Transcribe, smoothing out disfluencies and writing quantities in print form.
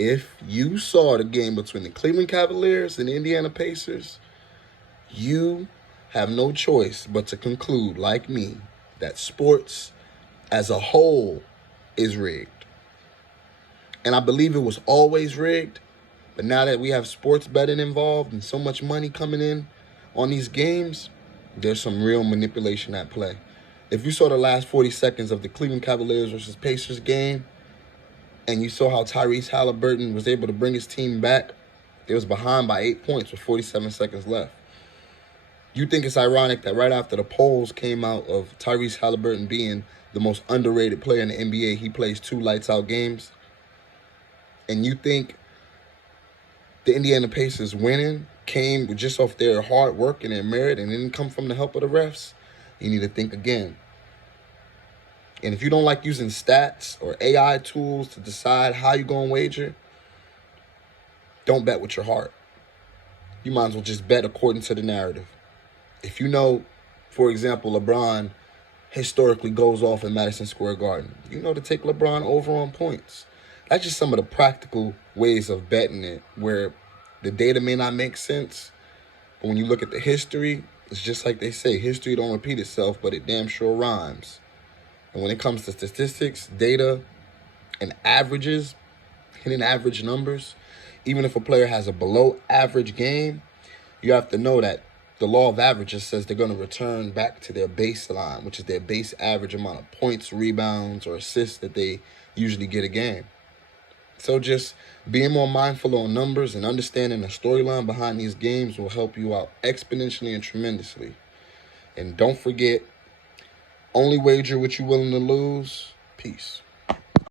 if you saw the game between the Cleveland Cavaliers and the Indiana Pacers, you have no choice but to conclude, like me, that sports as a whole is rigged. And I believe it was always rigged, but now that we have sports betting involved and so much money coming in on these games, there's some real manipulation at play. If you saw the last 40 seconds of the Cleveland Cavaliers versus Pacers game, and you saw how Tyrese Halliburton was able to bring his team back, they was behind by 8 points with 47 seconds left. You think it's ironic that right after the polls came out of Tyrese Halliburton being the most underrated player in the NBA, he plays 2 lights-out games? And you think the Indiana Pacers winning came just off their hard work and their merit and didn't come from the help of the refs? You need to think again. And if you don't like using stats or AI tools to decide how you're going to wager, don't bet with your heart. You might as well just bet according to the narrative. If you know, for example, LeBron historically goes off in Madison Square Garden, you know to take LeBron over on points. That's just some of the practical ways of betting it, where the data may not make sense, but when you look at the history, it's just like they say, history don't repeat itself, but it damn sure rhymes. And when it comes to statistics, data, and averages, hitting average numbers, even if a player has a below average game, you have to know that the law of averages says they're going to return back to their baseline, which is their base average amount of points, rebounds, or assists that they usually get a game. So just being more mindful on numbers and understanding the storyline behind these games will help you out exponentially and tremendously. And don't forget, only wager what you're willing to lose. Peace.